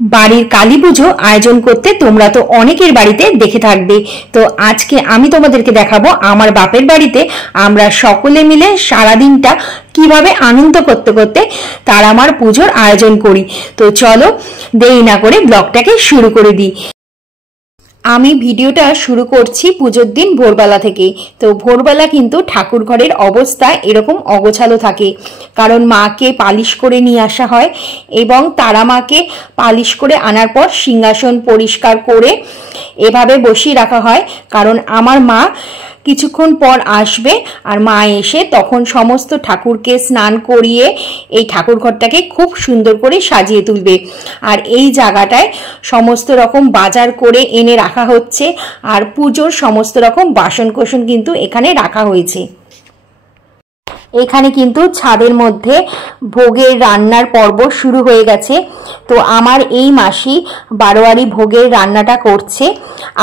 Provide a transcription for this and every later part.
বাড়ির কালী পুজো আয়োজন করতে তোমরা তো অনেকের বাড়িতে দেখে থাকবে। তো আজকে আমি তোমাদেরকে দেখাবো আমার বাপের বাড়িতে আমরা সকলে মিলে সারাদিনটা কিভাবে আনন্দ করতে করতে তারামার পুজোর আয়োজন করি। তো চলো দেরি না করে ব্লগটাকে শুরু করে দিই। আমি ভিডিওটা শুরু করছি পুজোর দিন ভোরবেলা থেকে। তো ভোরবেলা কিন্তু ঠাকুর ঘরের অবস্থা এরকম অগোছালো থাকে, কারণ মাকে পালিশ করে নিয়ে আসা হয় এবং তারা মাকে পালিশ করে আনার পর সিংহাসন পরিষ্কার করে এভাবে বসিয়ে রাখা হয়, কারণ আমার মা কিছুক্ষণ পর আসবে আর মা এসে তখন সমস্ত ঠাকুরকে স্নান করিয়ে এই ঠাকুর ঘরটাকে খুব সুন্দর করে সাজিয়ে তুলবে। আর এই জায়গাটায় সমস্ত রকম বাজার করে এনে রাখা হচ্ছে, আর পুজোর সমস্ত রকম বাসনকোসন কিন্তু এখানে রাখা হয়েছে। এখানে কিন্তু ছাদের মধ্যে ভোগের রান্নার পর্ব শুরু হয়ে গেছে। তো আমার এই মাসি বারোয়ারি ভোগের রান্নাটা করছে।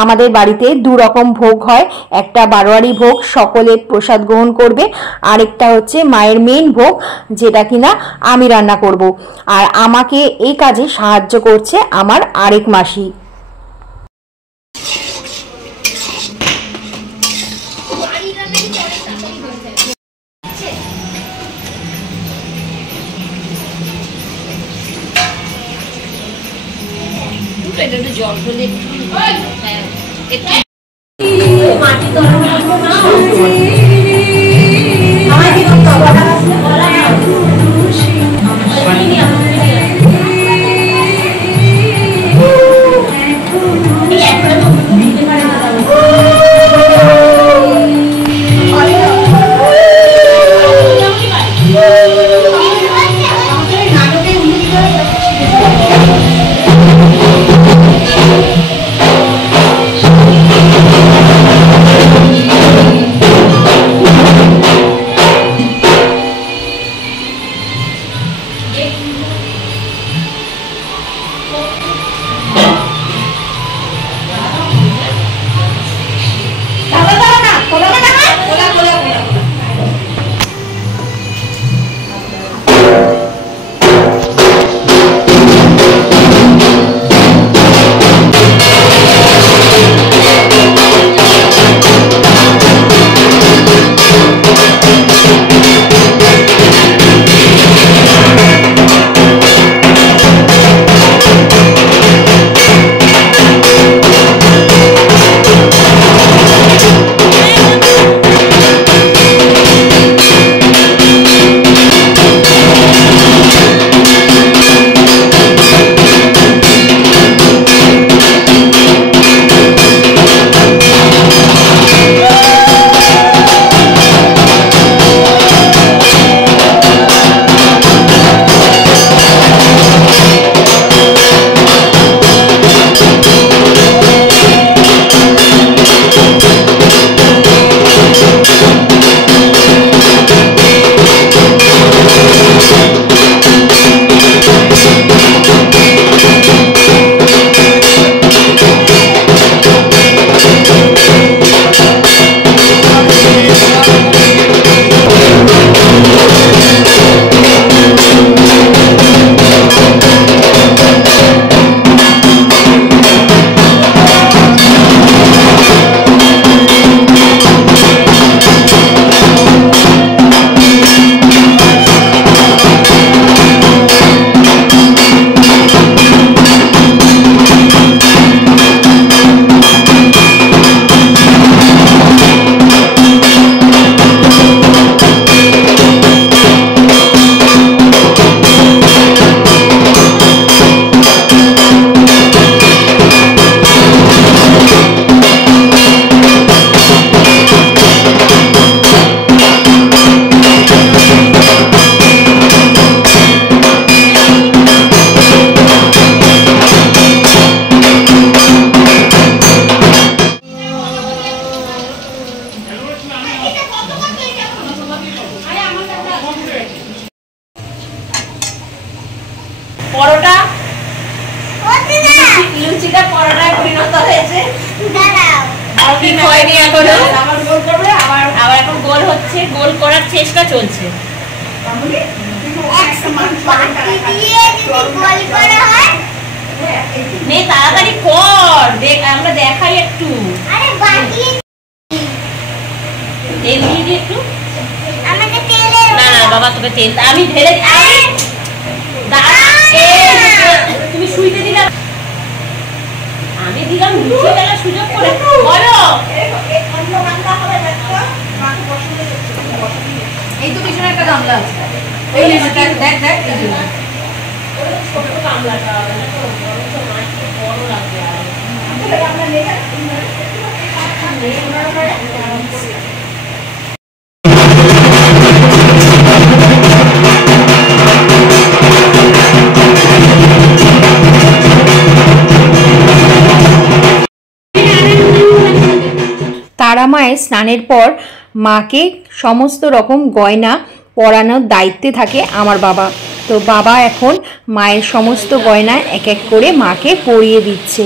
আমাদের বাড়িতে দু রকম ভোগ হয়, একটা বারোয়ারি ভোগ সকলে প্রসাদ গ্রহণ করবে, আরেকটা হচ্ছে মায়ের মেন ভোগ যেটা কিনা আমি রান্না করব। আর আমাকে এই কাজে সাহায্য করছে আমার আরেক মাসি। জল হলে মাটি পরোটা লুচিটা পরোটায় পরিণত হয়েছে। আবার গোল করবে, আবার এখন গোল হচ্ছে, গোল করার চেষ্টা চলছে। আমি ঢেলে তুমি শুইতে দিলে আমি দিলাম লুচি বেলার সুযোগ করে বলো এই তো পিছনে একটা গামলা আছে এই দেখ দেখ দেখ এই যে ছোট গামলাটা বড় লাগবে আর আমরা নেই তারা মায়ের স্নানের পর মাকে সমস্ত রকম গয়না পরানোর দায়িত্বে থাকে আমার বাবা। তো বাবা এখন মায়ের সমস্ত গয়না এক এক করে মাকে পরিয়ে দিচ্ছে।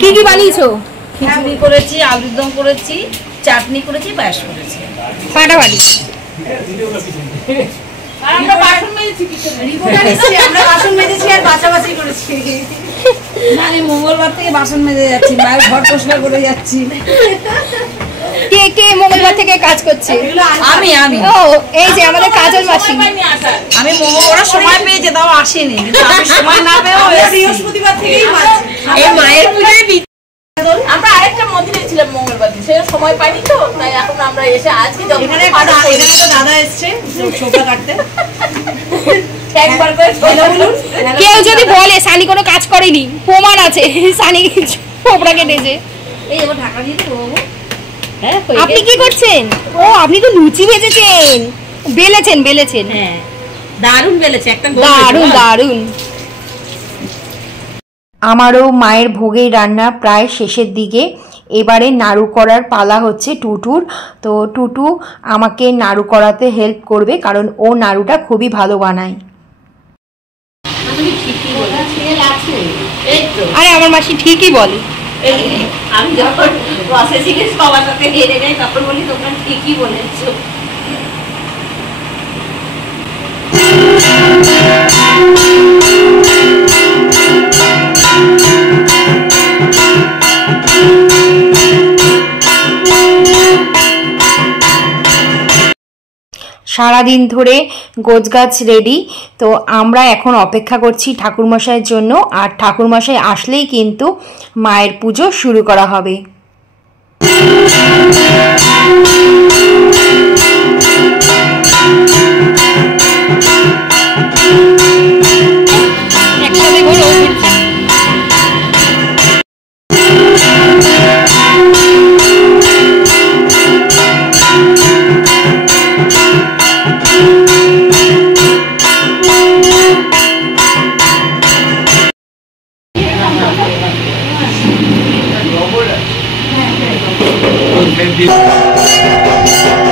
কি কি বানিয়েছো? খিচুড়ি করেছি, আলুর দম করেছি, চাটনি করেছি, পায়েস করেছি। ফাটাফাটি। আমরা বাসন মেজেছি, আমরা বাসন মেজেছি আর বাছাবাছি করেছি। না আমি মঙ্গলবার থেকে বাসন মেজে যাচ্ছি, মায়ের ঘর পরিষ্কার করে যাচ্ছি। কে কে মঙ্গলবার থেকে কাজ করছে? আমি আমি ও এই যে আমাদের কাজল মাসি। আমি ওরা সময় পেয়েছে তাও আসেনি, আমি সময় না পেয়েও বৃহস্পতিবার থেকেই এই মায়ের পুজোয় আমরা আরেকটা মন্দিরে ছিলাম মঙ্গলবার দিন, সে সময় পাইনি তো তাই এখন আমরা এসে আজকে এখানে তো দাদা এসছে ছোটা কাটতে। একবার করে কেউ যদি বলে সানি কোনো কাজ করেনি, প্রমাণ আছে সানি কোবরা কেটেছে। এই এবার ঢাকা দিয়ে দেবো। হ্যাঁ আপনি কি করছেন? ও আপনি তো লুচি ভেজেছেন, বেলেছেন বেলেছেন। হ্যাঁ দারুণ বেলেছে, একটা দারুণ দারুণ। আমারও মায়ের ভোগের রান্না প্রায় শেষের দিকে। এবারে নাড়ু করার পালা হচ্ছে টুটুর। তো টুটু আমাকে নাড়ু করাতে হেল্প করবে, কারণ ও নাড়ুটা খুবই ভালো বানায়। আরে আমার মাসি ঠিকই বলে। আমি যখন প্রসেসিং এর সবার সাথে হেরে যাই তখন বলি তোমরা ঠিকই বলেছো। সারাদিন ধরে গোছগাছ রেডি। তো আমরা এখন অপেক্ষা করছি ঠাকুরমশাইয়ের জন্য, আর ঠাকুরমশাই আসলেই কিন্তু মায়ের পুজো শুরু করা হবে। This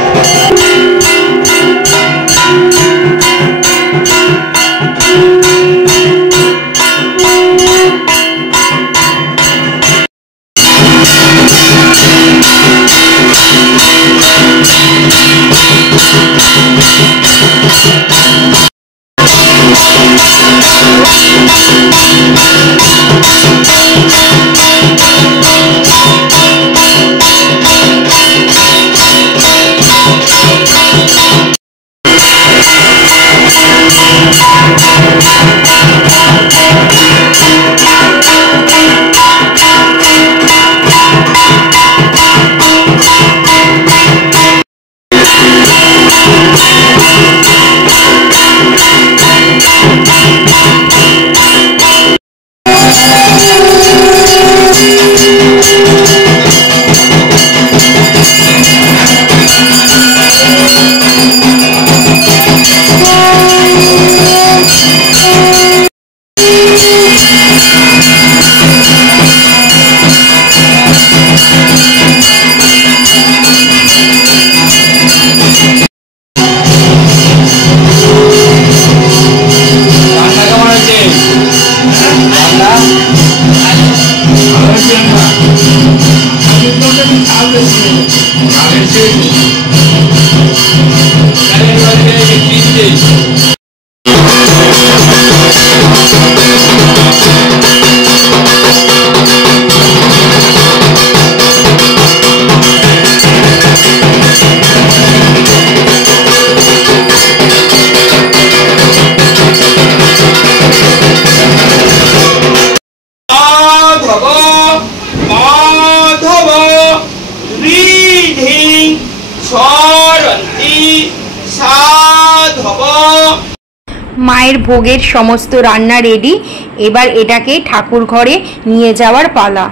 মায়ের ভোগের সমস্ত রান্না রেডি, এবার এটাকে ঠাকুর ঘরে নিয়ে যাওয়ার পালা।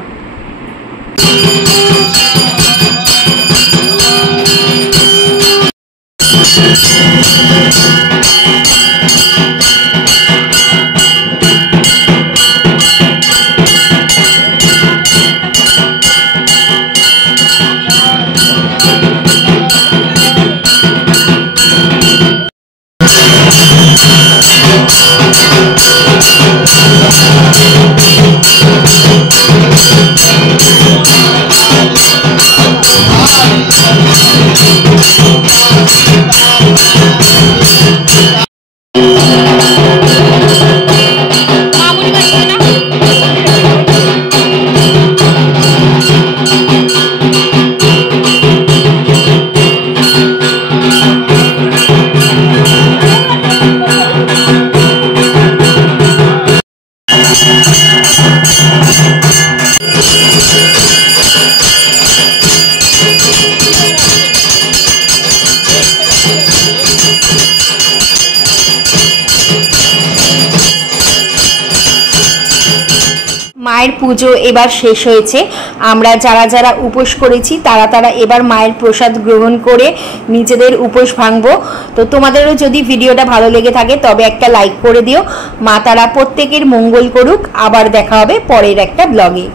মায়ের পুজো এবার শেষ হয়েছে। আমরা যারা যারা উপোস করেছি তারা এবার মায়ের প্রসাদ গ্রহণ করে নিজেদের উপোস ভাঙবো। তো তোমাদেরও যদি ভিডিওটা ভালো লেগে থাকে তবে একটা লাইক করে দিও। মা তারা প্রত্যেকের মঙ্গল করুক। আবার দেখা হবে পরের একটা ব্লগে।